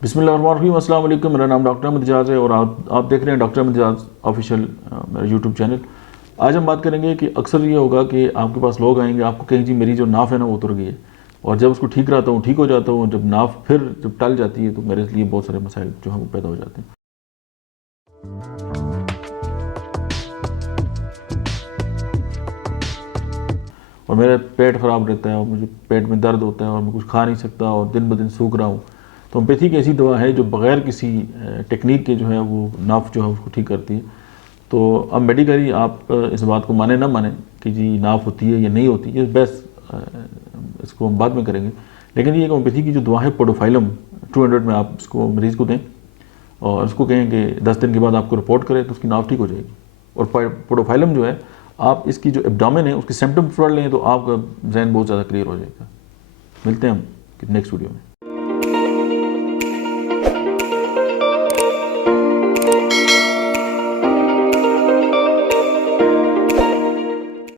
बिस्मिल्लाहिर्रहमानिर्रहीम, अस्सलाम वालेकुम। मेरा नाम डॉक्टर अहमद एजाज है और आप देख रहे हैं डॉक्टर अहमद एजाज ऑफिशियल मेरा यूट्यूब चैनल। आज हम बात करेंगे कि अक्सर ये होगा कि आपके पास लोग आएंगे, आपको कहेंगे जी मेरी जो नाफ है ना वो उतर गई है, और जब उसको ठीक कराता हूँ ठीक हो जाता हूँ, जब नाफ फिर जब टल जाती है तो मेरे लिए बहुत सारे मसाइल जो हैं वो पैदा हो जाते हैं। और मेरा पेट ख़राब रहता है और मुझे पेट में दर्द होता है और मैं कुछ खा नहीं सकता और दिन ब दिन सूख रहा हूँ। तो होम्योपैथी एक ऐसी दवा है जो बग़ैर किसी टेक्निक के जो है वो नाफ जो है उसको ठीक करती है। तो अब मेडिकली आप इस बात को माने ना माने कि जी नाफ होती है या नहीं होती है, बस इसको हम बाद में करेंगे। लेकिन ये होम्योपैथी की जो दवा है पोडोफाइलम 200 में आप इसको मरीज़ को दें और उसको कहें कि 10 दिन के बाद आपको रिपोर्ट करें तो उसकी नाफ ठीक हो जाएगी। और पोडोफाइलम जो है, आप इसकी जो एब्डोमेन है उसकी सिम्टम्स पढ़ लें तो आपका जहन बहुत ज़्यादा क्लियर हो जाएगा। मिलते हैं हम नेक्स्ट वीडियो में।